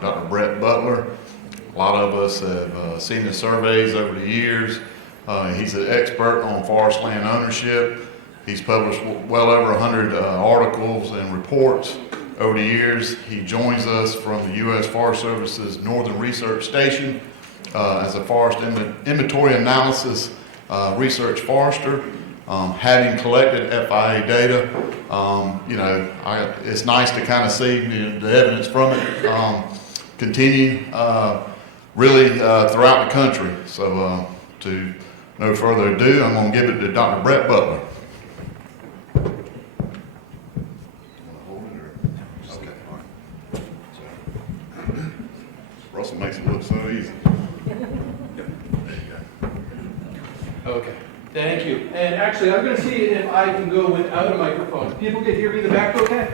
Dr. Brett Butler. A lot of us have seen the surveys over the years. He's an expert on forest land ownership. He's published well over 100 articles and reports over the years. He joins us from the U.S. Forest Service's Northern Research Station as a forest inventory analysis research forester. Having collected FIA data, it's nice to kind of see the evidence from it continue really throughout the country. So to no further ado, I'm going to give it to Dr. Brett Butler. Russell makes it look so easy. There you go. Okay, thank you. And actually, I'm going to see if I can go without a microphone. People can hear me in the back okay?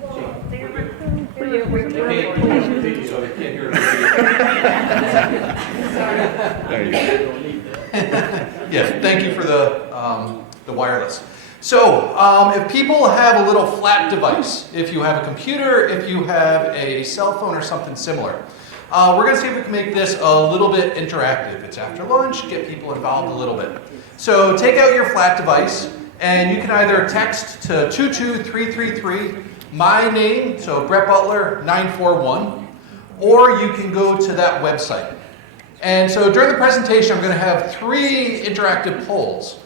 Well, they have a for you. They can't, so they can't hear it. There you go. Yes, thank you for the wireless. So, if people have a little flat device, if you have a computer, if you have a cell phone or something similar, we're going to see if we can make this a little bit interactive. It's after lunch, get people involved a little bit. So take out your flat device, and you can either text to 22333, my name, so Brett Butler 941, or you can go to that website. And so during the presentation, I'm going to have 3 interactive polls.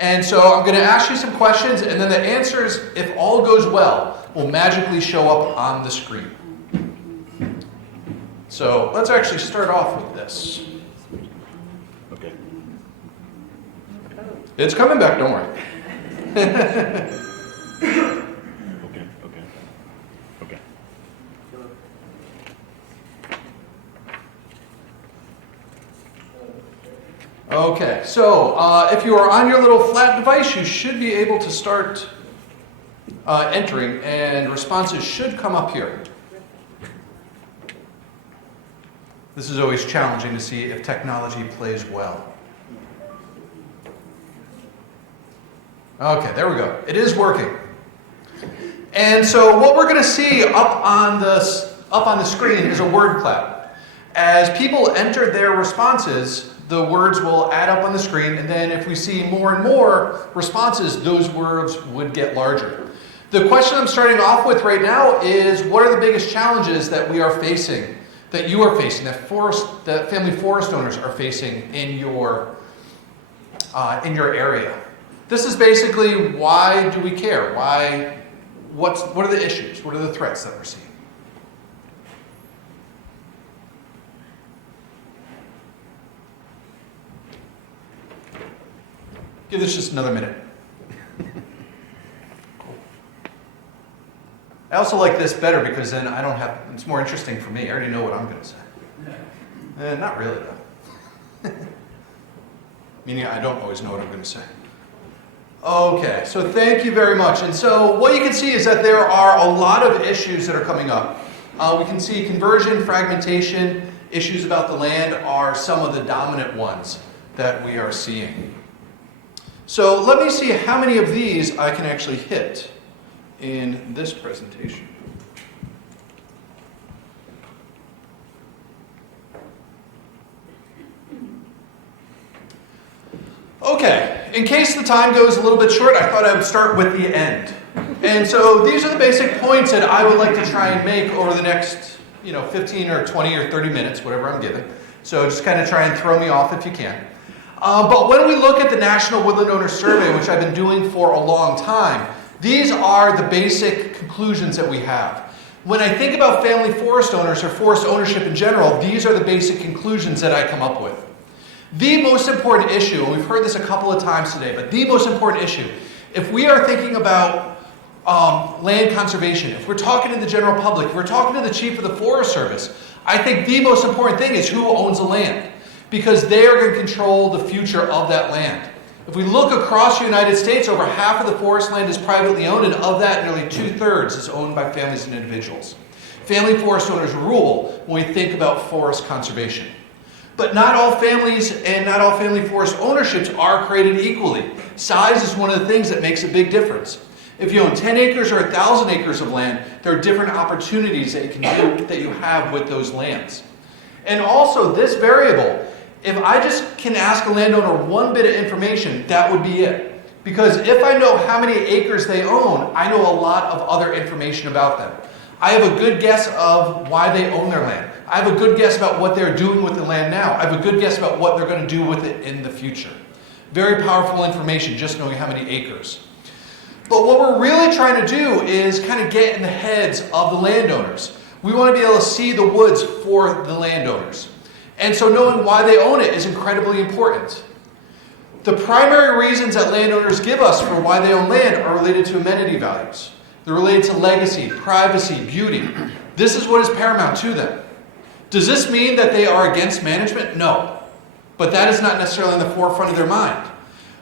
And so I'm going to ask you some questions, and then the answers, if all goes well, will magically show up on the screen. So let's actually start off with this. Okay. It's coming back, don't worry. Okay. Okay, so if you are on your little flat device, you should be able to start entering, and responses should come up here. This is always challenging to see if technology plays well. Okay, there we go. It is working. And so what we're going to see up on the screen is a word cloud. As people enter their responses, the words will add up on the screen, and then if we see more and more responses, those words would get larger. The question I'm starting off with right now is, what are the biggest challenges that we are facing, that you are facing, that family forest owners are facing in your area? This is basically, why do we care? What are the issues? What are the threats that we're seeing? Give this just another minute. Cool. I also like this better because then I don't have, it's more interesting for me. I already know what I'm going to say. Not really, though. Meaning I don't always know what I'm going to say. Okay, so thank you very much. And so what you can see is that there are a lot of issues that are coming up. We can see conversion, fragmentation, issues about the land are some of the dominant ones that we are seeing. So let me see how many of these I can actually hit in this presentation. Okay, in case the time goes a little bit short, I thought I would start with the end. And so these are the basic points that I would like to try and make over the next 15 or 20 or 30 minutes, whatever I'm given. So just kind of try and throw me off if you can. But when we look at the National Woodland Owner Survey, which I've been doing for a long time, these are the basic conclusions that we have. When I think about family forest owners or forest ownership in general, these are the basic conclusions that I come up with. The most important issue, and we've heard this a couple of times today, but the most important issue, if we are thinking about land conservation, if we're talking to the general public, if we're talking to the chief of the Forest Service, I think the most important thing is who owns the land, because they are going to control the future of that land. If we look across the United States, over half of the forest land is privately owned, and of that, nearly 2/3 is owned by families and individuals. Family forest owners rule when we think about forest conservation. But not all families and not all family forest ownerships are created equally. Size is one of the things that makes a big difference. If you own 10 acres or 1,000 acres of land, there are different opportunities that you can do, that you have with those lands. And also this variable, if I just can ask a landowner one bit of information, that would be it. Because if I know how many acres they own, I know a lot of other information about them. I have a good guess of why they own their land. I have a good guess about what they're doing with the land now. I have a good guess about what they're going to do with it in the future. Very powerful information, just knowing how many acres. But what we're really trying to do is kind of get in the heads of the landowners. We want to be able to see the woods for the landowners. And so knowing why they own it is incredibly important. The primary reasons that landowners give us for why they own land are related to amenity values. They're related to legacy, privacy, beauty. This is what is paramount to them. Does this mean that they are against management? No. But that is not necessarily in the forefront of their mind.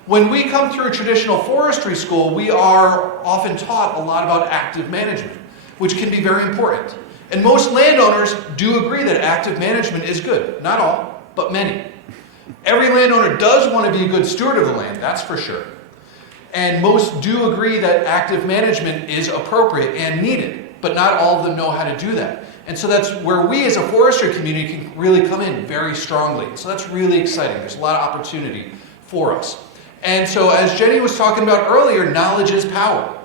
When we come through a traditional forestry school, we are often taught a lot about active management, which can be very important. And most landowners do agree that active management is good. Not all, but many. Every landowner does want to be a good steward of the land, that's for sure. And most do agree that active management is appropriate and needed, but not all of them know how to do that. And so that's where we as a forestry community can really come in very strongly. So that's really exciting. There's a lot of opportunity for us. And so as Jenny was talking about earlier, knowledge is power.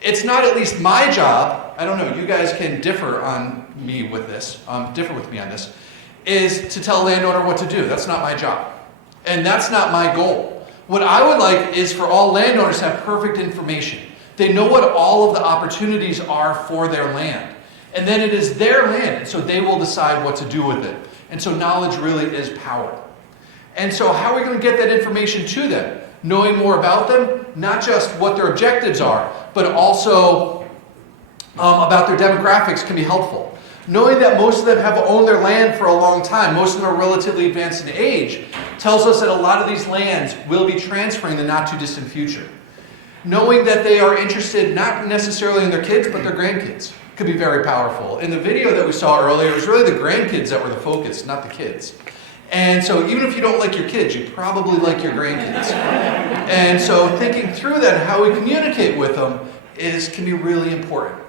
It's not at least my job, I don't know, you guys can differ on me with this, differ with me on this, is to tell a landowner what to do. That's not my job. And that's not my goal. What I would like is for all landowners to have perfect information. They know what all of the opportunities are for their land. And then it is their land, and so they will decide what to do with it. And so knowledge really is power. And so how are we going to get that information to them? Knowing more about them, not just what their objectives are, but also about their demographics can be helpful. Knowing that most of them have owned their land for a long time, most of them are relatively advanced in age, tells us that a lot of these lands will be transferring in the not too distant future. Knowing that they are interested not necessarily in their kids, but their grandkids could be very powerful. In the video that we saw earlier, it was really the grandkids that were the focus, not the kids. And so even if you don't like your kids, you probably like your grandkids. And so thinking through that and how we communicate with them can be really important.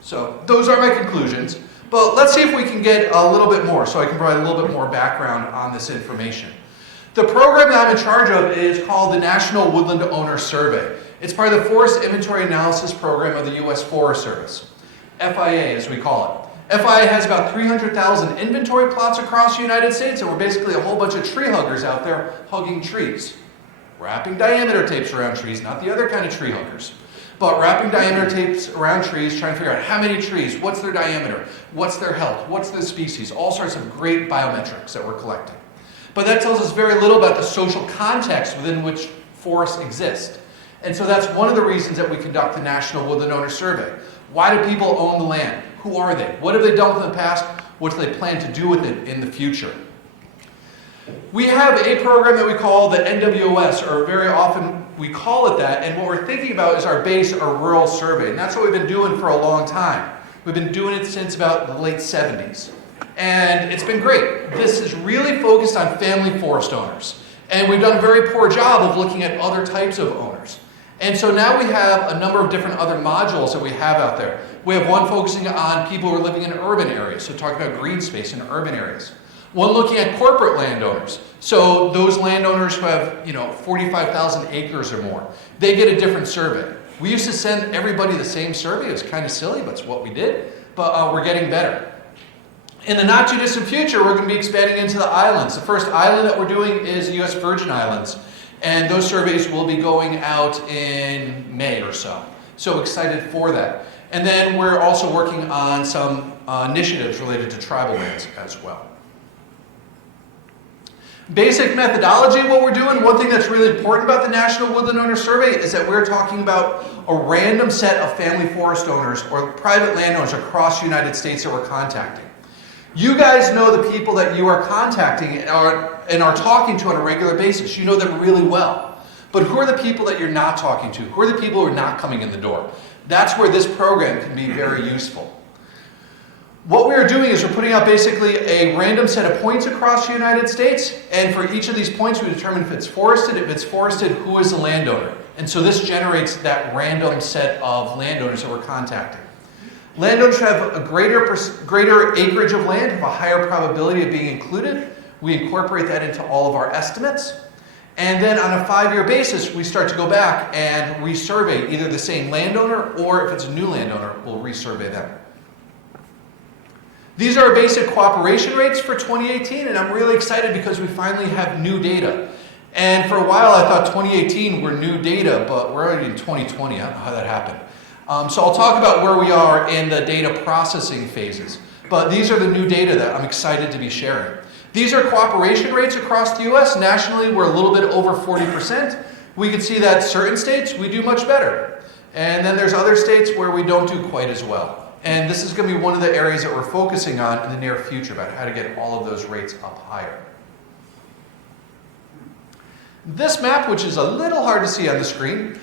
So those are my conclusions. But let's see if we can get a little bit more, so I can provide a little bit more background on this information. The program that I'm in charge of is called the National Woodland Owner Survey. It's part of the Forest Inventory Analysis Program of the U.S. Forest Service, FIA as we call it. FIA has about 300,000 inventory plots across the United States, and we're basically a whole bunch of tree huggers out there hugging trees. Wrapping diameter tapes around trees, not the other kind of tree huggers. But wrapping diameter tapes around trees, trying to figure out how many trees, what's their diameter, what's their health, what's the species, all sorts of great biometrics that we're collecting. But that tells us very little about the social context within which forests exist. And so that's one of the reasons that we conduct the National Woodland Owner Survey. Why do people own the land? Who are they? What have they done in the past? What do they plan to do with it in the future? We have a program that we call the NWOS, or very often we call it that, and what we're thinking about is our base, our rural survey, and that's what we've been doing for a long time. We've been doing it since about the late 70s, and it's been great. This is really focused on family forest owners, and we've done a very poor job of looking at other types of owners. And so now we have a number of different other modules that we have out there. We have one focusing on people who are living in urban areas, so talking about green space in urban areas. One looking at corporate landowners, so those landowners who have 45,000 acres or more. They get a different survey. We used to send everybody the same survey. It was kind of silly, but it's what we did. But we're getting better. In the not too distant future, we're going to be expanding into the islands. The first island that we're doing is the U.S. Virgin Islands. And those surveys will be going out in May or so. So excited for that. And then we're also working on some initiatives related to tribal lands as well. Basic methodology of what we're doing, one thing that's really important about the National Woodland Owner Survey is that we're talking about a random set of family forest owners or private landowners across the United States that we're contacting. You guys know the people that you are contacting and are talking to on a regular basis. You know them really well. But who are the people that you're not talking to? Who are the people who are not coming in the door? That's where this program can be very useful. What we are doing is we're putting out basically a random set of points across the United States, and for each of these points we determine if it's forested. If it's forested, who is the landowner? And so this generates that random set of landowners that we're contacting. Landowners have a greater acreage of land, have a higher probability of being included. We incorporate that into all of our estimates. And then on a 5-year basis, we start to go back and resurvey either the same landowner, or if it's a new landowner, we'll resurvey them. These are our basic cooperation rates for 2018, and I'm really excited because we finally have new data. And for a while I thought 2018 were new data, but we're already in 2020. I don't know how that happened. So I'll talk about where we are in the data processing phases. But these are the new data that I'm excited to be sharing. These are cooperation rates across the US. Nationally, we're a little bit over 40%. We can see that certain states, we do much better. And then there's other states where we don't do quite as well. And this is going to be one of the areas that we're focusing on in the near future, about how to get all of those rates up higher. This map, which is a little hard to see on the screen,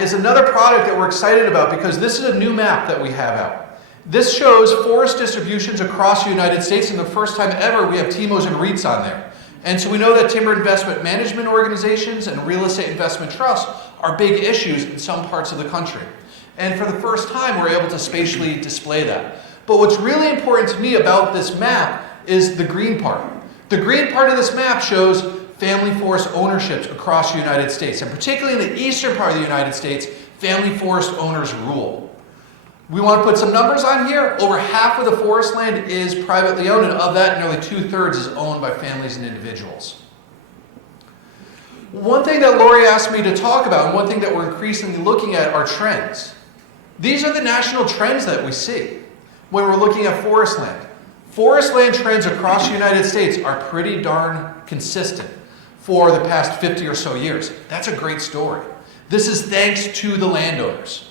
is another product that we're excited about because this is a new map that we have out. This shows forest distributions across the United States, and the first time ever we have TIMOs and REITs on there. And so we know that timber investment management organizations and real estate investment trusts are big issues in some parts of the country. And for the first time, we're able to spatially display that. But what's really important to me about this map is the green part. The green part of this map shows family forest ownerships across the United States, and particularly in the eastern part of the United States, family forest owners rule. We want to put some numbers on here. Over half of the forest land is privately owned, and of that, nearly 2/3 is owned by families and individuals. One thing that Lori asked me to talk about, and one thing that we're increasingly looking at, are trends. These are the national trends that we see when we're looking at forest land. Forest land trends across the United States are pretty darn consistent for the past 50 or so years. That's a great story. This is thanks to the landowners.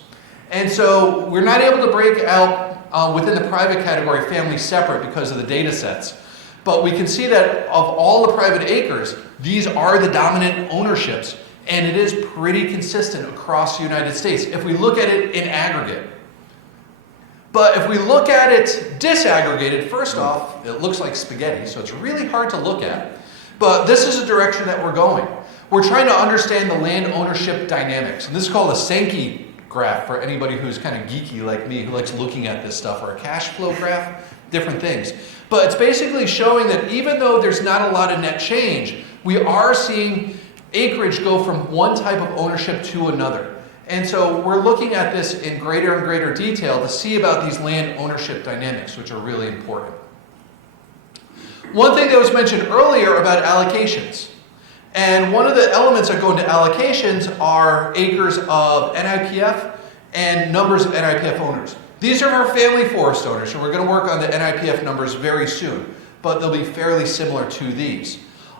And so we're not able to break out within the private category family separate because of the data sets. But we can see that of all the private acres, these are the dominant ownerships. And it is pretty consistent across the United States if we look at it in aggregate. But if we look at it disaggregated, first off, it looks like spaghetti, so it's really hard to look at. But this is a direction that we're going. We're trying to understand the land ownership dynamics. And this is called a Sankey graph for anybody who's kind of geeky like me, who likes looking at this stuff, or a cash flow graph, different things. But it's basically showing that even though there's not a lot of net change, we are seeing acreage go from one type of ownership to another. And so we're looking at this in greater and greater detail to see about these land ownership dynamics, which are really important. One thing that was mentioned earlier about allocations. And one of the elements that go into allocations are acres of NIPF and numbers of NIPF owners. These are our family forest owners, and we're going to work on the NIPF numbers very soon, but they'll be fairly similar to these.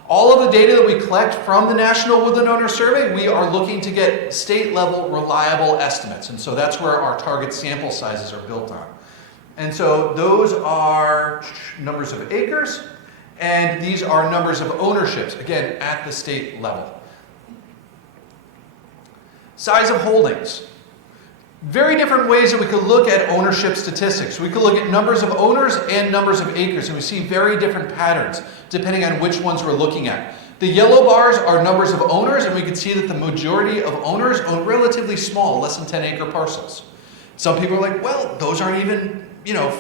All of the data that we collect from the National Woodland Owner Survey, we are looking to get state-level reliable estimates. And so that's where our target sample sizes are built on. And so those are numbers of acres, and these are numbers of ownerships, again, at the state level. Size of holdings. Very different ways that we could look at ownership statistics. We could look at numbers of owners and numbers of acres, and we see very different patterns depending on which ones we're looking at. The yellow bars are numbers of owners, and we can see that the majority of owners own relatively small, less than 10-acre parcels. Some people are like, well, those aren't even,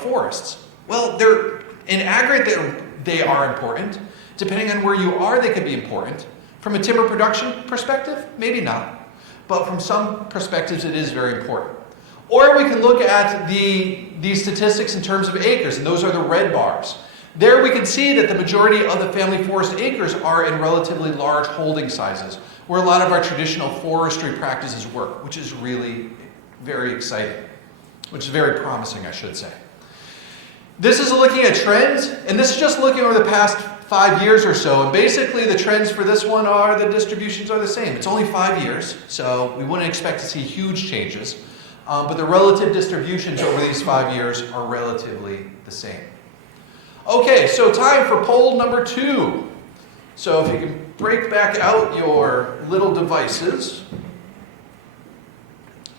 forests. Well, they're in aggregate, they are important. Depending on where you are, they could be important. From a timber production perspective, maybe not. But from some perspectives, it is very important. Or we can look at these statistics in terms of acres, and those are the red bars. There we can see that the majority of the family forest acres are in relatively large holding sizes, where a lot of our traditional forestry practices work, which is really very exciting, which is very promising, I should say. This is looking at trends, and this is just looking over the past 5 years or so, and basically the trends for this one are the distributions are the same. It's only 5 years, so we wouldn't expect to see huge changes, but the relative distributions over these 5 years are relatively the same. Okay, so time for poll number 2. So if you can break back out your little devices,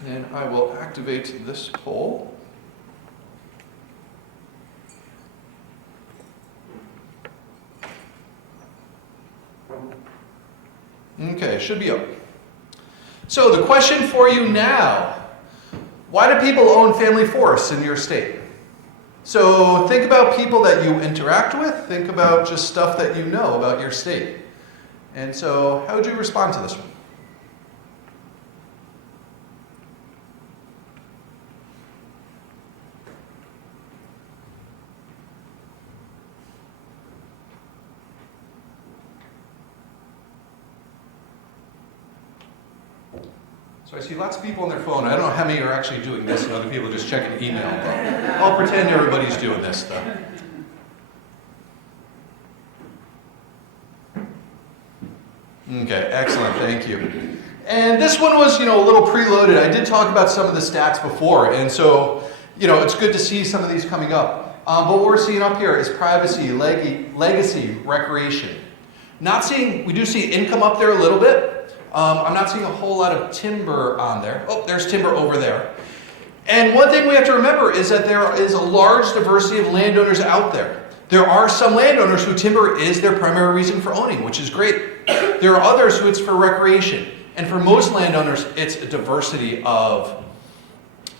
and I will activate this poll. Okay, should be up. So the question for you now, why do people own family forests in your state? So think about people that you interact with, think about just stuff that you know about your state. And so how would you respond to this one? So I see lots of people on their phone. I don't know how many are actually doing this, and other people are just checking email. But I'll pretend everybody's doing this stuff. Okay, excellent, thank you. And this one was, a little preloaded. I did talk about some of the stats before, and so, it's good to see some of these coming up. But what we're seeing up here is privacy, legacy, recreation. We do see income up there a little bit. I'm not seeing a whole lot of timber on there. Oh, there's timber over there. And one thing we have to remember is that there is a large diversity of landowners out there. There are some landowners who timber is their primary reason for owning, which is great. There are others who it's for recreation. And for most landowners, it's a diversity of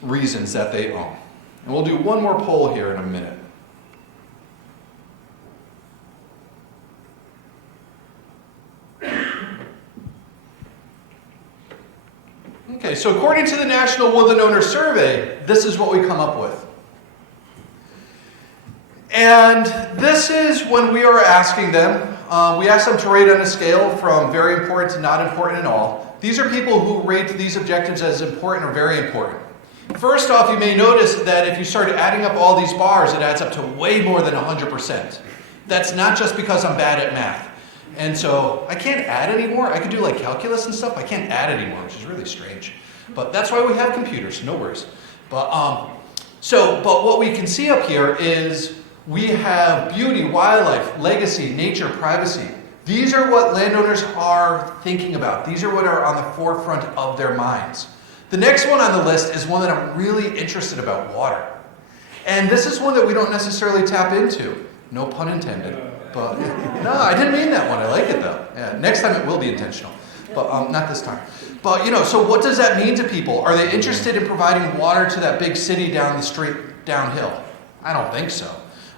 reasons that they own. And we'll do one more poll here in a minute. Okay, so according to the National Woodland Owner Survey, this is what we come up with. And this is when we are asking them, we ask them to rate on a scale from very important to not important at all. These are people who rate these objectives as important or very important. First off, you may notice that if you start adding up all these bars, it adds up to way more than 100%. That's not just because I'm bad at math. And so I can't add anymore. I could do like calculus and stuff. I can't add anymore, which is really strange. But that's why we have computers, no worries. But what we can see up here is we have beauty, wildlife, legacy, nature, privacy. These are what landowners are thinking about. These are what are on the forefront of their minds. The next one on the list is one that I'm really interested about, water. And this is one that we don't necessarily tap into. No pun intended. But no, I didn't mean that one. I like it though. Yeah, next time it will be intentional, but not this time. But so what does that mean to people? Are they interested in providing water to that big city down the street, downhill? I don't think so.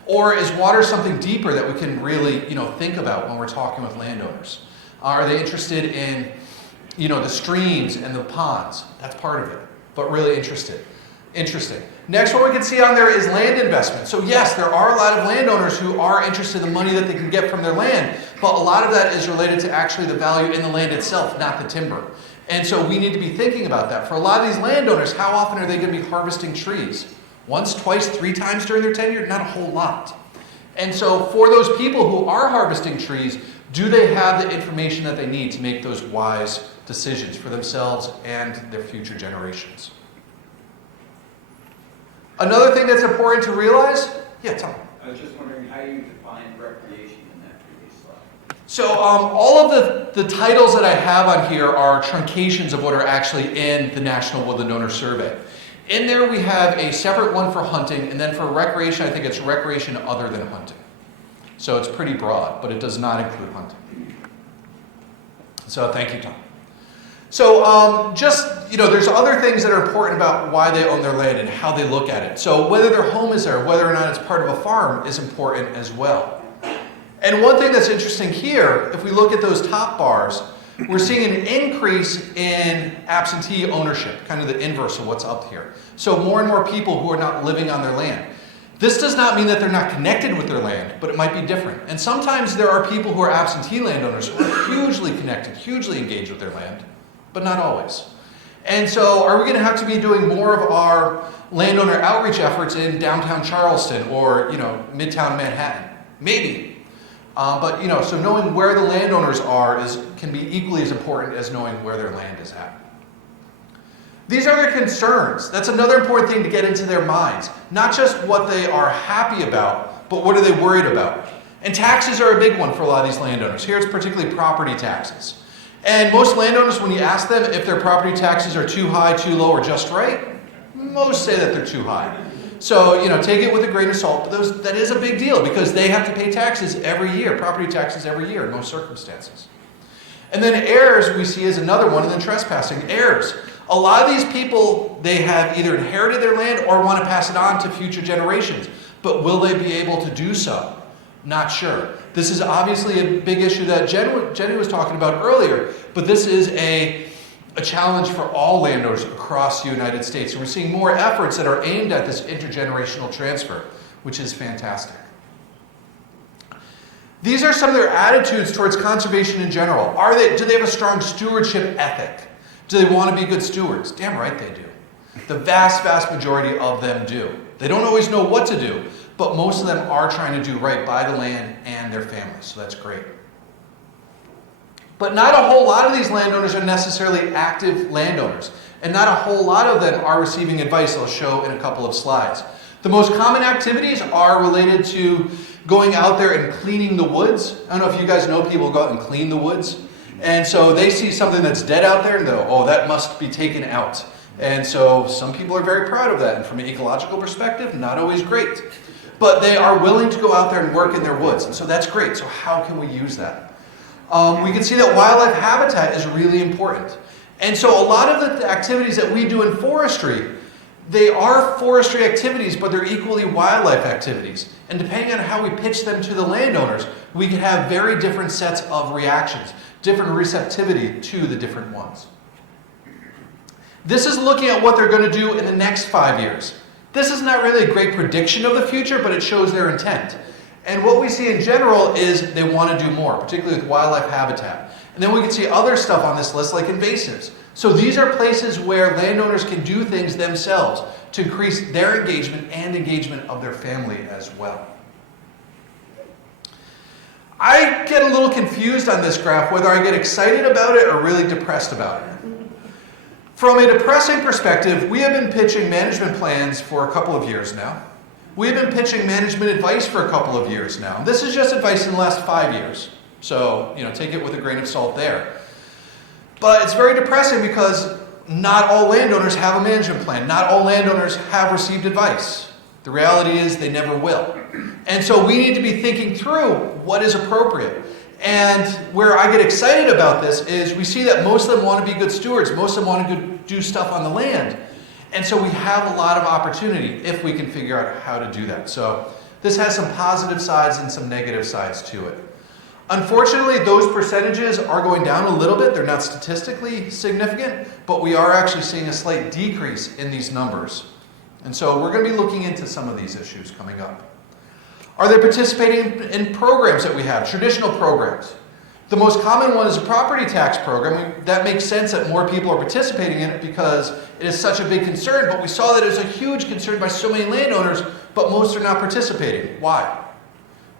Or is water something deeper that we can really, think about when we're talking with landowners? Are they interested in, the streams and the ponds? That's part of it, but really interested. Interesting. Next one we can see on there is land investment. So yes, there are a lot of landowners who are interested in the money that they can get from their land, but a lot of that is related to actually the value in the land itself, not the timber. And so we need to be thinking about that. For a lot of these landowners, how often are they going to be harvesting trees? Once, twice, 3 times during their tenure? Not a whole lot. And so for those people who are harvesting trees, do they have the information that they need to make those wise decisions for themselves and their future generations? Another thing that's important to realize, Tom. I was just wondering how you define recreation in that previous slide. So all of the titles that I have on here are truncations of what are actually in the National Woodland Owner Survey. In there we have a separate one for hunting, and then for recreation, I think it's recreation other than hunting. So it's pretty broad, but it does not include hunting. So thank you, Tom. So there's other things that are important about why they own their land and how they look at it. So whether their home is there, whether or not it's part of a farm is important as well. And one thing that's interesting here, if we look at those top bars, we're seeing an increase in absentee ownership, kind of the inverse of what's up here. So more and more people who are not living on their land. This does not mean that they're not connected with their land, but it might be different. And sometimes there are people who are absentee landowners who are hugely connected, hugely engaged with their land, but not always. And so are we going to have to be doing more of our landowner outreach efforts in downtown Charleston or, midtown Manhattan? Maybe. So knowing where the landowners are can be equally as important as knowing where their land is at. These are their concerns. That's another important thing to get into their minds. Not just what they are happy about, but what are they worried about. And taxes are a big one for a lot of these landowners. Here it's particularly property taxes. And most landowners, when you ask them if their property taxes are too high, too low, or just right, most say that they're too high. So, take it with a grain of salt, but that is a big deal because they have to pay taxes every year, property taxes every year in most circumstances. And then heirs we see as another one, and then trespassing. Heirs. A lot of these people, they have either inherited their land or want to pass it on to future generations. But will they be able to do so? Not sure. This is obviously a big issue that Jenny was talking about earlier, but this is a challenge for all landowners across the United States. And we're seeing more efforts that are aimed at this intergenerational transfer, which is fantastic. These are some of their attitudes towards conservation in general. Do they have a strong stewardship ethic? Do they want to be good stewards? Damn right they do. The vast, vast majority of them do. They don't always know what to do, but most of them are trying to do right by the land and their families, so that's great. But not a whole lot of these landowners are necessarily active landowners, and not a whole lot of them are receiving advice I'll show in a couple of slides. The most common activities are related to going out there and cleaning the woods. I don't know if you guys know people go out and clean the woods. And so they see something that's dead out there and go, oh, that must be taken out. And so some people are very proud of that. And from an ecological perspective, not always great. But they are willing to go out there and work in their woods. And so that's great. So how can we use that? We can see that wildlife habitat is really important. And so a lot of the activities that we do in forestry, they are forestry activities, but they're equally wildlife activities. And depending on how we pitch them to the landowners, we can have very different sets of reactions, different receptivity to the different ones. This is looking at what they're going to do in the next 5 years. This is not really a great prediction of the future, but it shows their intent. And what we see in general is they want to do more, particularly with wildlife habitat. And then we can see other stuff on this list like invasives. So these are places where landowners can do things themselves to increase their engagement and engagement of their family as well. I get a little confused on this graph whether I get excited about it or really depressed about it. From a depressing perspective, we have been pitching management plans for a couple of years now. We have been pitching management advice for a couple of years now. This is just advice in the last 5 years. So, take it with a grain of salt there. But it's very depressing because not all landowners have a management plan. Not all landowners have received advice. The reality is they never will. And so we need to be thinking through what is appropriate. And where I get excited about this is we see that most of them want to be good stewards. Most of them want to do stuff on the land. And so we have a lot of opportunity if we can figure out how to do that. So this has some positive sides and some negative sides to it. Unfortunately, those percentages are going down a little bit. They're not statistically significant, but we are actually seeing a slight decrease in these numbers. And so we're going to be looking into some of these issues coming up. Are they participating in programs that we have, traditional programs? The most common one is a property tax program. That makes sense that more people are participating in it because it is such a big concern, but we saw that it was a huge concern by so many landowners, but most are not participating. Why?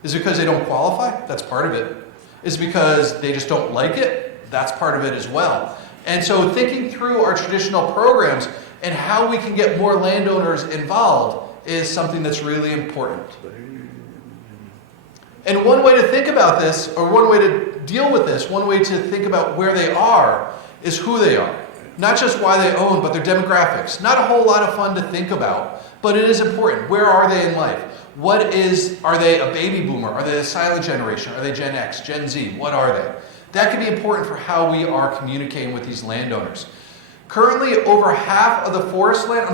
Is it because they don't qualify? That's part of it. Is it because they just don't like it? That's part of it as well. And so thinking through our traditional programs and how we can get more landowners involved is something that's really important. And one way to think about this, or one way to deal with this, one way to think about where they are, is who they are. Not just why they own, but their demographics. Not a whole lot of fun to think about, but it is important. Where are they in life? Are they a baby boomer? Are they a silent generation? Are they Gen X, Gen Z? What are they? That can be important for how we are communicating with these landowners. Currently, over half of the forest land,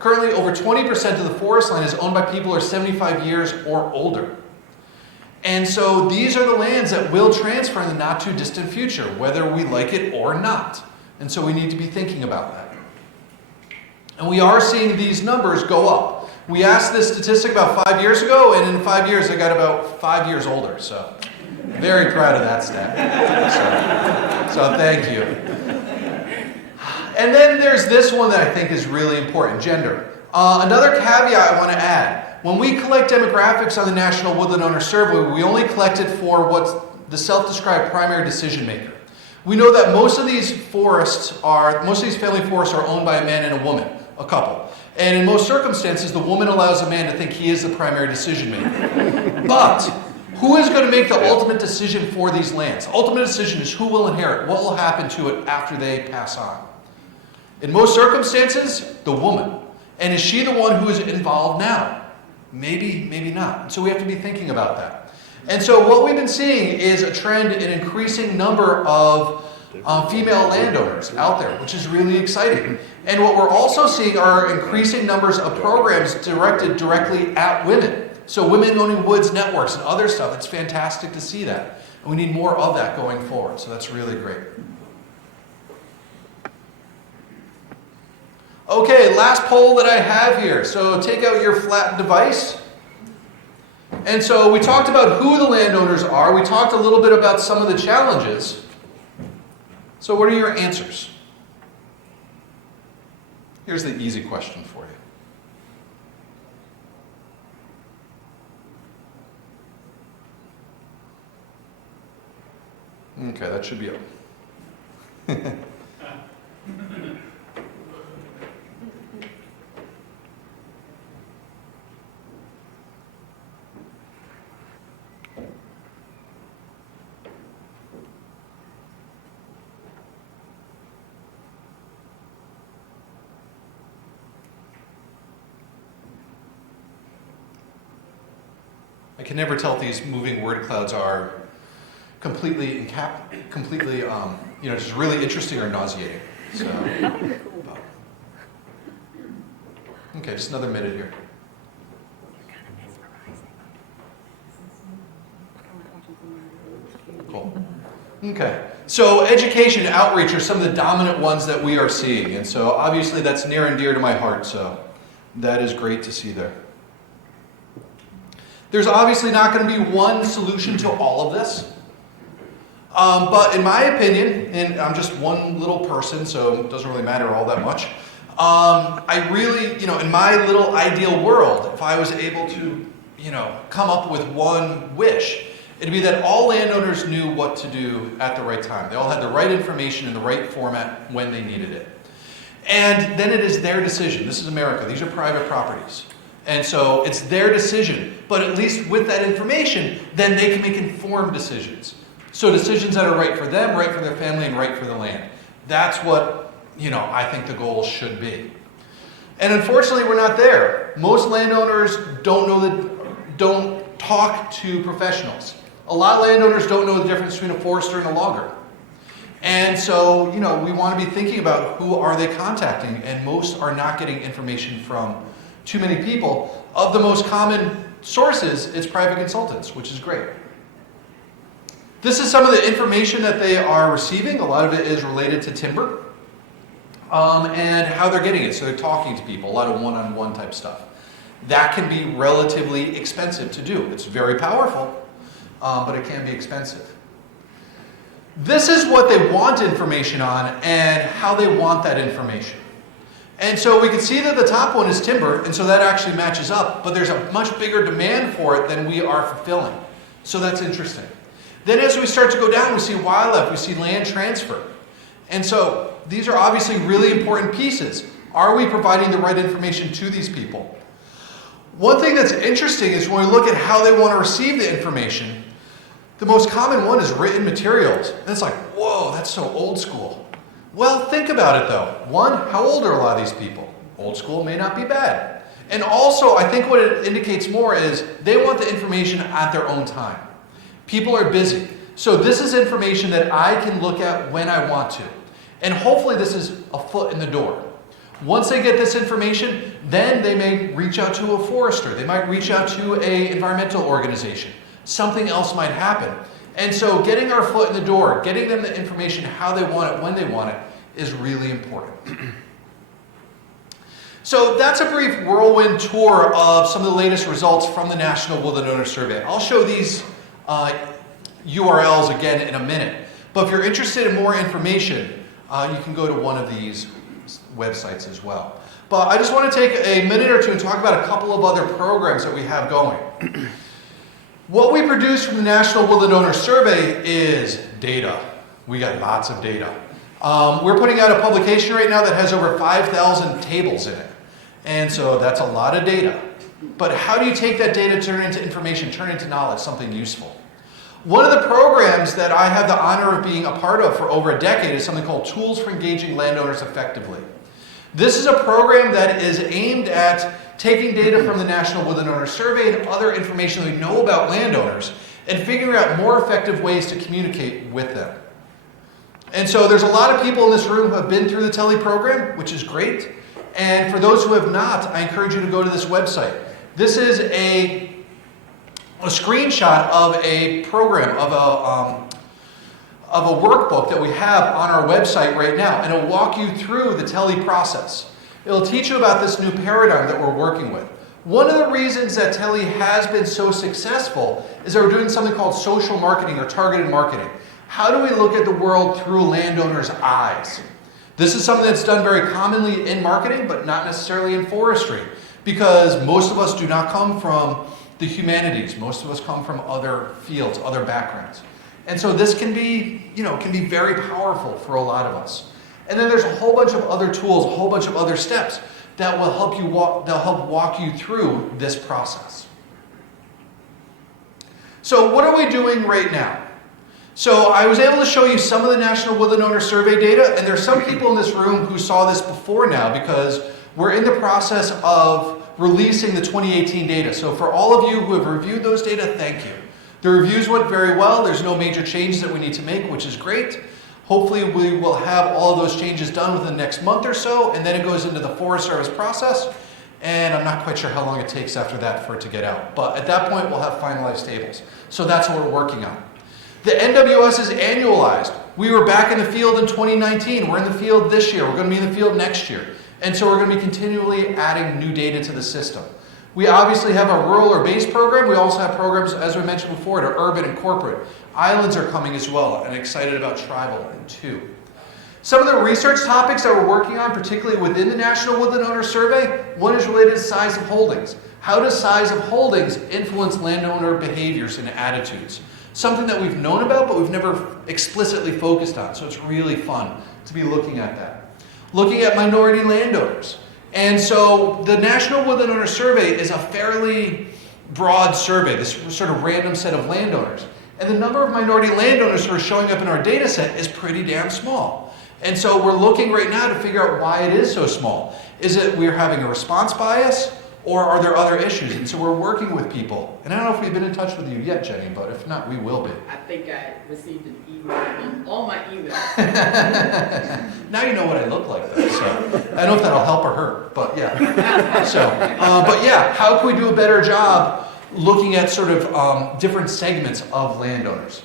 currently over 20% of the forest land is owned by people who are 75 years or older. And so these are the lands that will transfer in the not too distant future, whether we like it or not. And so we need to be thinking about that. And we are seeing these numbers go up. We asked this statistic about 5 years ago, and in 5 years, they got about 5 years older. So very proud of that stat. So thank you. And then there's this one that I think is really important, gender. Another caveat I want to add. When we collect demographics on the National Woodland Owner Survey, we only collect it for what's the self-described primary decision maker. We know that most of these family forests are owned by a man and a woman, a couple. And in most circumstances, the woman allows a man to think he is the primary decision maker. But who is going to make the ultimate decision for these lands? The ultimate decision is who will inherit, what will happen to it after they pass on. In most circumstances, the woman. And is she the one who is involved now? Maybe, maybe not. So we have to be thinking about that. And so what we've been seeing is a trend in increasing number of female landowners out there, which is really exciting. And what we're also seeing are increasing numbers of programs directed directly at women. So women owning woods networks and other stuff. It's fantastic to see that. And we need more of that going forward. So that's really great. Okay, last poll that I have here. So take out your flat device. And so we talked about who the landowners are. We talked a little bit about some of the challenges. So what are your answers? Here's the easy question for you. Okay, that should be it. I can never tell if these moving word clouds are completely, just really interesting or nauseating. So, okay, just another minute here. Cool. Okay, so education and outreach are some of the dominant ones that we are seeing. And so obviously that's near and dear to my heart, so that is great to see there. There's obviously not going to be one solution to all of this. But in my opinion, and I'm just one little person, so it doesn't really matter all that much. I really, in my little ideal world, if I was able to, come up with one wish, it'd be that all landowners knew what to do at the right time. They all had the right information in the right format when they needed it. And then it is their decision. This is America. These are private properties. And so it's their decision. But at least with that information, then they can make informed decisions. So decisions that are right for them, right for their family, and right for the land. That's what, I think the goal should be. And unfortunately, we're not there. Most landowners don't talk to professionals. A lot of landowners don't know the difference between a forester and a logger. And so, we want to be thinking about who are they contacting, and most are not getting information from too many people. Of the most common sources, it's private consultants, which is great. This is some of the information that they are receiving. A lot of it is related to timber and how they're getting it. So they're talking to people, a lot of one-on-one type stuff. That can be relatively expensive to do. It's very powerful, but it can be expensive. This is what they want information on and how they want that information. And so we can see that the top one is timber, and so that actually matches up, but there's a much bigger demand for it than we are fulfilling. So that's interesting. Then as we start to go down, we see wildlife, we see land transfer. And so these are obviously really important pieces. Are we providing the right information to these people? One thing that's interesting is when we look at how they want to receive the information, the most common one is written materials. And it's like, whoa, that's so old school. Well, think about it though. One, how old are a lot of these people? Old school may not be bad. And also, I think what it indicates more is they want the information at their own time. People are busy. So this is information that I can look at when I want to. And hopefully this is a foot in the door. Once they get this information, then they may reach out to a forester. They might reach out to an environmental organization. Something else might happen. And so getting our foot in the door, getting them the information how they want it, when they want it, is really important. So that's a brief whirlwind tour of some of the latest results from the National Woodland Owner Survey. I'll show these URLs again in a minute. But if you're interested in more information, you can go to one of these websites as well. But I just want to take a minute or two and talk about a couple of other programs that we have going. What we produce from the National Woodland Owner Survey is data. We got lots of data. We're putting out a publication right now that has over 5,000 tables in it. And so that's a lot of data. But how do you take that data, turn it into information, turn it into knowledge, something useful? One of the programs that I have the honor of being a part of for over a decade is something called Tools for Engaging Landowners Effectively. This is a program that is aimed at taking data from the National Woodland Owner Survey and other information that we know about landowners and figuring out more effective ways to communicate with them. And so there's a lot of people in this room who have been through the Tele program, which is great. And for those who have not, I encourage you to go to this website. This is a screenshot of a program, of a workbook that we have on our website right now, and it'll walk you through the Tele process. It'll teach you about this new paradigm that we're working with. One of the reasons that Tele has been so successful is that we're doing something called social marketing or targeted marketing. How do we look at the world through landowners' eyes? This is something that's done very commonly in marketing, but not necessarily in forestry, because most of us do not come from the humanities. Most of us come from other fields, other backgrounds. And so this can be, can be very powerful for a lot of us. And then there's a whole bunch of other tools, a whole bunch of other steps that will help you walk you through this process. So what are we doing right now? So I was able to show you some of the National Woodland Owner Survey data, and there's some people in this room who saw this before now because we're in the process of releasing the 2018 data. So for all of you who have reviewed those data, thank you. The reviews went very well. There's no major changes that we need to make, which is great. Hopefully we will have all of those changes done within the next month or so, and then it goes into the Forest Service process, and I'm not quite sure how long it takes after that for it to get out. But at that point, we'll have finalized tables. So that's what we're working on. The NWS is annualized. We were back in the field in 2019. We're in the field this year. We're going to be in the field next year. And so we're going to be continually adding new data to the system. We obviously have our rural or base program. We also have programs, as we mentioned before, to urban and corporate. Islands are coming as well, and excited about tribal and two. Some of the research topics that we're working on, particularly within the National Woodland Owner Survey, one is related to size of holdings. How does size of holdings influence landowner behaviors and attitudes? Something that we've known about, but we've never explicitly focused on. So it's really fun to be looking at that. Looking at minority landowners. And so the National Woodland Owner Survey is a fairly broad survey, this sort of random set of landowners. And the number of minority landowners who are showing up in our data set is pretty damn small. And so we're looking right now to figure out why it is so small. Is it we're having a response bias? Or are there other issues? And so we're working with people. And I don't know if we've been in touch with you yet, Jenny, but if not, we will be. I think I received an email on all my emails. Now you know what I look like, though. So I don't know if that'll help or hurt, but yeah. But yeah, how can we do a better job looking at sort of different segments of landowners?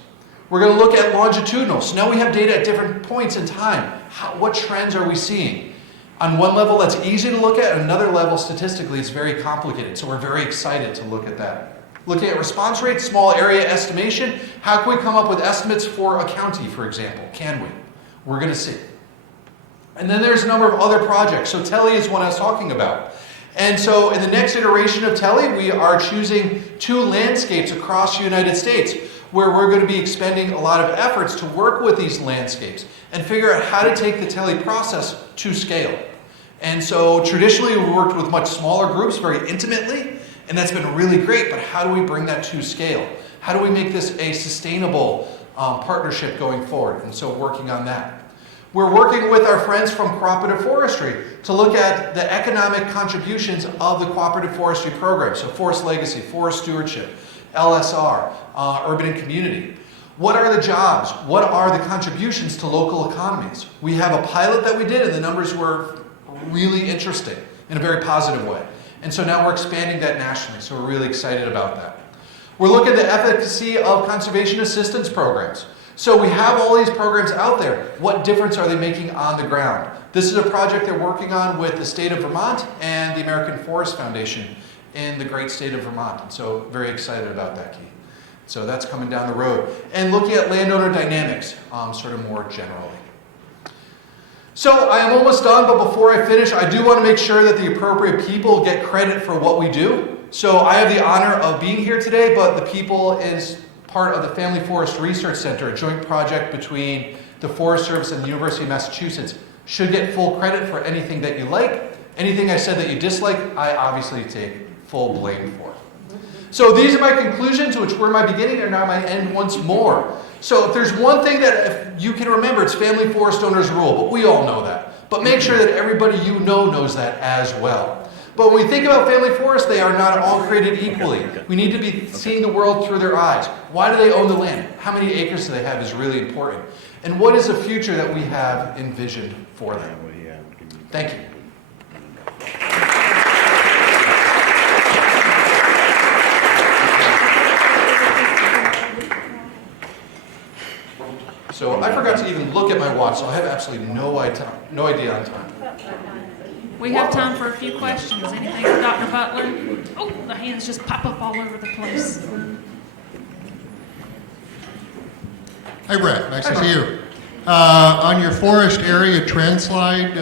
We're going to look at longitudinal. So now we have data at different points in time. What trends are we seeing? On one level, that's easy to look at. Another level, statistically, it's very complicated. So we're very excited to look at that. Looking at response rate, small area estimation. How can we come up with estimates for a county, for example? Can we? We're going to see. And then there's a number of other projects. So Tele is one I was talking about. And so in the next iteration of Tele, we are choosing 2 landscapes across the United States where we're going to be expending a lot of efforts to work with these landscapes and figure out how to take the Tele process to scale. And so traditionally we worked with much smaller groups very intimately, and that's been really great, but how do we bring that to scale? How do we make this a sustainable partnership going forward? And so working on that. We're working with our friends from cooperative forestry to look at the economic contributions of the cooperative forestry program. So forest legacy, forest stewardship, LSR, urban and community. What are the jobs? What are the contributions to local economies? We have a pilot that we did, and the numbers were really interesting in a very positive way. And so now we're expanding that nationally, so we're really excited about that. We're looking at the efficacy of conservation assistance programs. So we have all these programs out there. What difference are they making on the ground? This is a project they're working on with the state of Vermont and the American Forest Foundation in the great state of Vermont. And so very excited about that, Keith. So that's coming down the road. And looking at landowner dynamics, sort of more generally. So I am almost done, but before I finish, I do want to make sure that the appropriate people get credit for what we do. So I have the honor of being here today, but the people is part of the Family Forest Research Center, a joint project between the Forest Service and the University of Massachusetts. Should get full credit for anything that you like. Anything I said that you dislike, I obviously take full blame for. So these are my conclusions, which were my beginning and now my end once more. So if there's one thing that if you can remember, it's Family Forest Owners Rule, but we all know that. But make sure that everybody you know knows that as well. But when we think about family forests, they are not all created equally. We need to be seeing the world through their eyes. Why do they own the land? How many acres do they have is really important. And what is the future that we have envisioned for them? Thank you. So I forgot to even look at my watch, so I have absolutely no idea on time. We have time for a few questions. Anything for Dr. Butler? Oh, the hands just pop up all over the place. Hi, Brett. Nice to see you. On your forest area trend slide,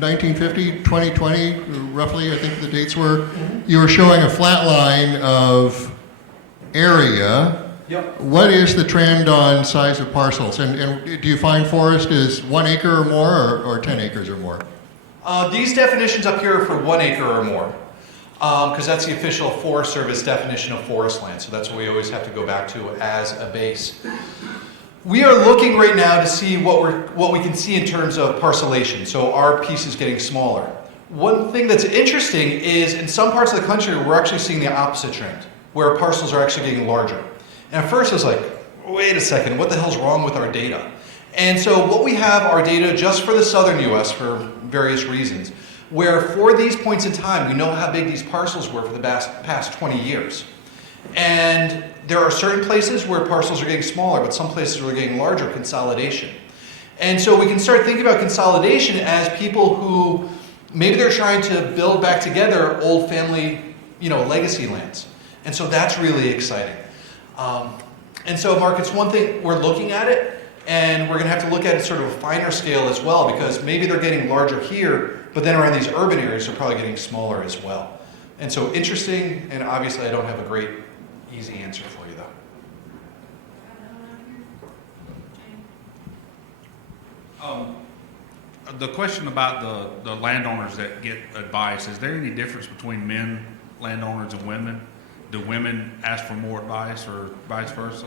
1950, 2020, roughly, I think the dates were, you were showing a flat line of area. Yep. What is the trend on size of parcels? And do you find forest is 1 acre or more, or 10 acres or more? These definitions up here are for 1 acre or more, because that's the official Forest Service definition of forest land. So that's what we always have to go back to as a base. We are looking right now to see what we can see in terms of parcelation. So our piece is getting smaller. One thing that's interesting is in some parts of the country, we're actually seeing the opposite trend, where parcels are actually getting larger. And at first I was like, wait a second, what the hell's wrong with our data? And so what we have are data just for the southern US for various reasons, where for these points in time, we know how big these parcels were for the past 20 years. And there are certain places where parcels are getting smaller, but some places where they're getting larger, consolidation. And so we can start thinking about consolidation as people who, maybe they're trying to build back together old family, legacy lands. And so that's really exciting. And so, Mark, it's one thing, we're looking at it, and we're going to have to look at it sort of a finer scale as well, because maybe they're getting larger here, but then around these urban areas, they're probably getting smaller as well. And so interesting, and obviously I don't have a great, easy answer for you, though. The question about the landowners that get advice, is there any difference between men landowners and women? Do women ask for more advice or vice versa?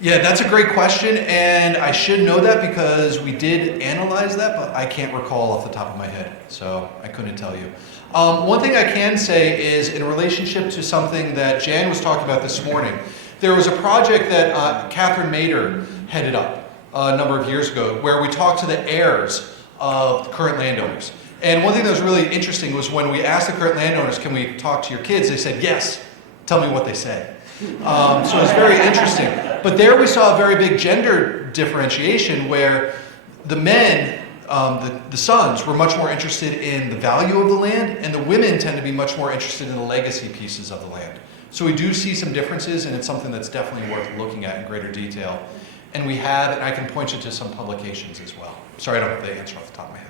Yeah, that's a great question, and I should know that because we did analyze that, but I can't recall off the top of my head, so I couldn't tell you. One thing I can say is in relationship to something that Jan was talking about this morning, there was a project that Catherine Mader headed up a number of years ago where we talked to the heirs of the current landowners. And one thing that was really interesting was when we asked the current landowners, can we talk to your kids? They said, yes, tell me what they say. So it was very interesting. But there we saw a very big gender differentiation where the men, the sons, were much more interested in the value of the land, and the women tend to be much more interested in the legacy pieces of the land. So we do see some differences, and it's something that's definitely worth looking at in greater detail. And we have, and I can point you to some publications as well. Sorry, I don't have the answer off the top of my head.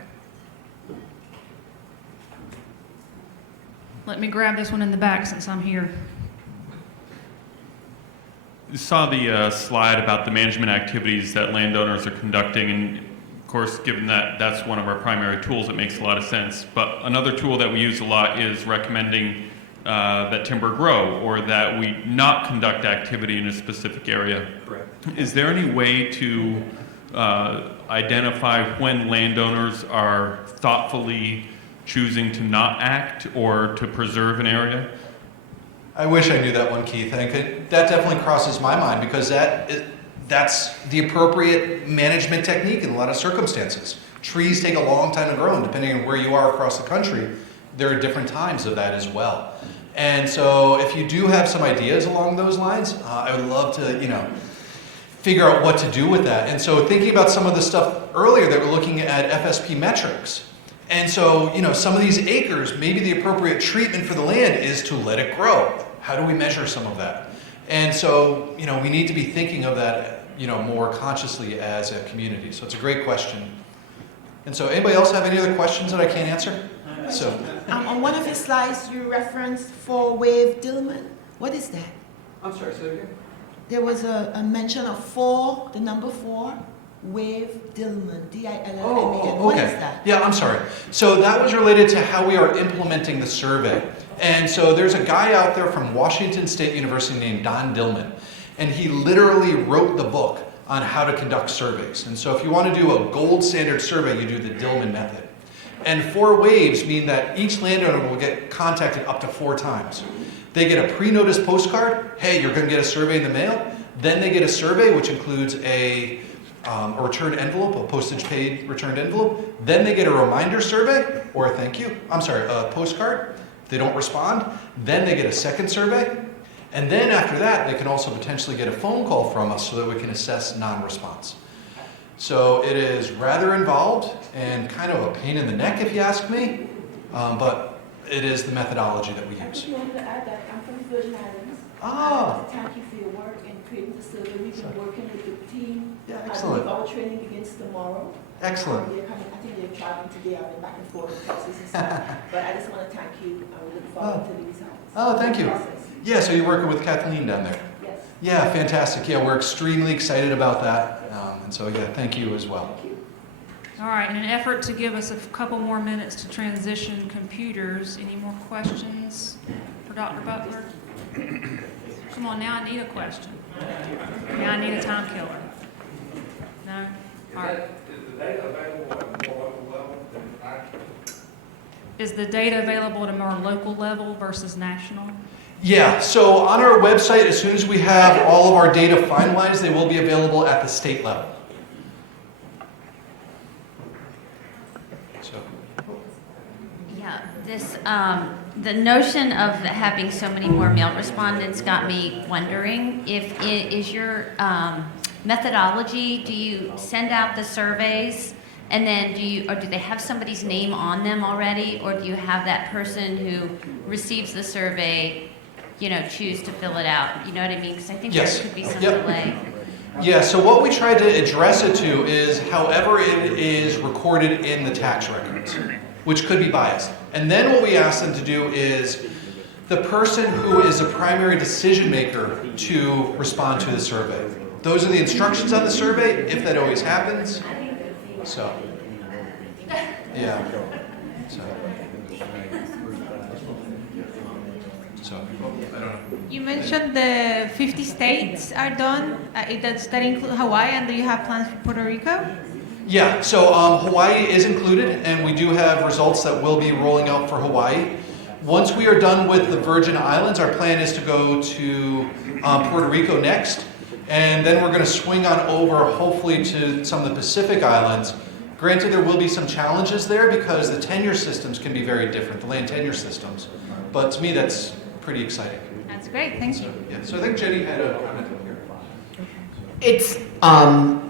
Let me grab this one in the back since I'm here. You saw the slide about the management activities that landowners are conducting, and of course, given that that's one of our primary tools, it makes a lot of sense. But another tool that we use a lot is recommending that timber grow, or that we not conduct activity in a specific area. Correct. Is there any way to identify when landowners are thoughtfully choosing to not act or to preserve an area? I wish I knew that one, Keith. That definitely crosses my mind because that's the appropriate management technique in a lot of circumstances. Trees take a long time to grow, and depending on where you are across the country, there are different times of that as well. And so if you do have some ideas along those lines, I would love to, figure out what to do with that. And so thinking about some of the stuff earlier that we're looking at FSP metrics. And so, some of these acres, maybe the appropriate treatment for the land is to let it grow. How do we measure some of that? And so, we need to be thinking of that, more consciously as a community. So it's a great question. And so anybody else have any other questions that I can't answer? So on one of your slides, you referenced 4-wave Dillman. What is that? I'm sorry, say it again? There was a mention of 4, the number 4, wave Dillman, D-I-L-L-M-A-N. Oh, What okay. is that? Yeah, I'm sorry. So that was related to how we are implementing the survey. And so there's a guy out there from Washington State University named Don Dillman, and he literally wrote the book on how to conduct surveys. And so if you want to do a gold standard survey, you do the Dillman method. And 4 waves mean that each landowner will get contacted up to 4 times. They get a pre-notice postcard, hey, you're gonna get a survey in the mail. Then they get a survey, which includes a return envelope, a postage paid returned envelope. Then they get a reminder survey, or a a postcard. If they don't respond, then they get a second survey. And then after that, they can also potentially get a phone call from us so that we can assess non-response. So it is rather involved and kind of a pain in the neck if you ask me, but it is the methodology that we I use. just wanted to add that I'm from the Virgin Islands. Ah. Thank you for your work in creating the survey. We've been working with the team. Yeah, I excellent. believe our training begins tomorrow. Excellent. I think they're traveling today. I've been back and forth in Texas and stuff. But I just want to thank you. I look forward to the results. Oh, thank you. Process. Yeah, so you're working with Kathleen down there. Yes. Yeah, fantastic. Yeah, we're extremely excited about that. And so, yeah, thank you as well. Thank you. All right, in an effort to give us a couple more minutes to transition computers, any more questions for Dr. Butler? Come on, now I need a question. Now I need a time killer. No? All right. Is the data available at a more local level versus national? Yeah, so on our website, as soon as we have all of our data finalized, they will be available at the state level. So, Yeah, this, the notion of having so many more male respondents got me wondering if is your methodology, do you send out the surveys and then do they have somebody's name on them already, or do you have that person who receives the survey, choose to fill it out? You know what I mean? Because I think Yes. there could be some Yep. delay. yeah, so what we try to address it to is however it is recorded in the tax records, which could be biased. And then what we ask them to do is the person who is a primary decision maker to respond to the survey. Those are the instructions on the survey, if that always happens. So, yeah. So, I don't know. You mentioned the 50 states are done. Does that include Hawaii, and do you have plans for Puerto Rico? Yeah, so Hawaii is included, and we do have results that will be rolling out for Hawaii. Once we are done with the Virgin Islands, our plan is to go to Puerto Rico next, and then we're going to swing on over, hopefully, to some of the Pacific Islands. Granted, there will be some challenges there because the tenure systems can be very different, the land tenure systems. But to me, that's pretty exciting. That's great. Thank you. So, yeah, so I think Jenny had a comment here. It's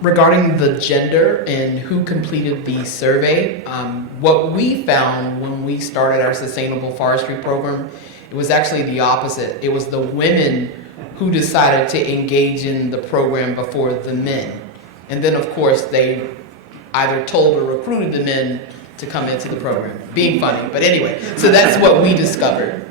regarding the gender and who completed the survey. What we found when we started our sustainable forestry program, it was actually the opposite. It was the women who decided to engage in the program before the men. And then, of course, they either told or recruited the men to come into the program. Being funny, but anyway. So that's what we discovered.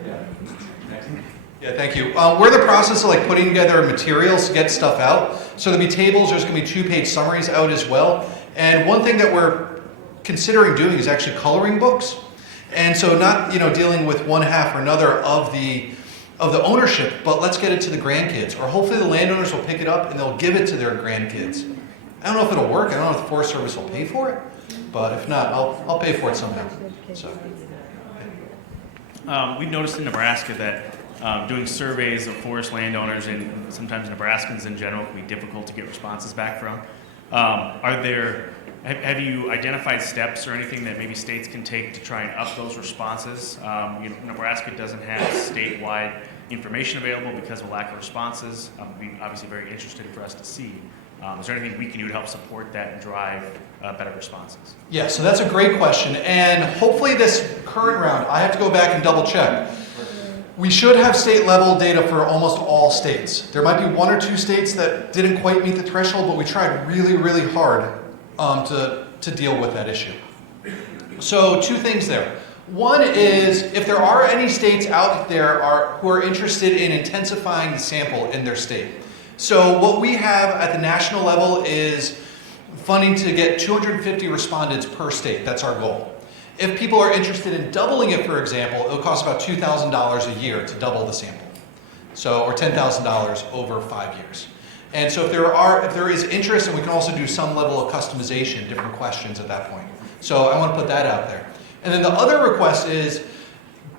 Yeah, thank you. We're in the process of putting together materials to get stuff out. So there'll be tables, there's going to be 2-page summaries out as well. And one thing that we're considering doing is actually coloring books. And so not, dealing with one half or another of the ownership, but let's get it to the grandkids. Or hopefully the landowners will pick it up and they'll give it to their grandkids. I don't know if it'll work. I don't know if the Forest Service will pay for it. But if not, I'll pay for it somehow. So. We've noticed in Nebraska that doing surveys of forest landowners and sometimes Nebraskans in general can be difficult to get responses back from. Have you identified steps or anything that maybe states can take to try and up those responses? Nebraska doesn't have statewide information available because of lack of responses. It would be obviously very interesting for us to see. Is there anything we can do to help support that and drive better responses? Yeah, so that's a great question. And hopefully this current round, I have to go back and double check. We should have state level data for almost all states. There might be 1 or 2 states that didn't quite meet the threshold, but we tried really, really hard to deal with that issue. So 2 things there. One is if there are any states out there who are interested in intensifying the sample in their state. So what we have at the national level is funding to get 250 respondents per state. That's our goal. If people are interested in doubling it, for example, it'll cost about $2,000 a year to double the sample. So, or $10,000 over 5 years. And so if there is interest, and we can also do some level of customization, different questions at that point. So I want to put that out there. And then the other request is,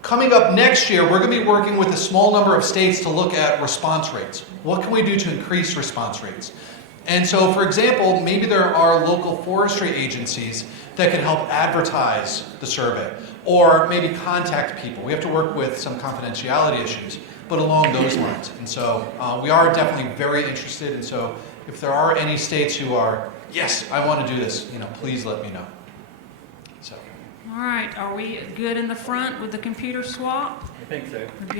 coming up next year, we're going to be working with a small number of states to look at response rates. What can we do to increase response rates? And so, for example, maybe there are local forestry agencies that can help advertise the survey, or maybe contact people. We have to work with some confidentiality issues, but along those lines. And so we are definitely very interested. And so if there are any states who are, yes, I want to do this, please let me know. So. All right, are we good in the front with the computer swap? I think so.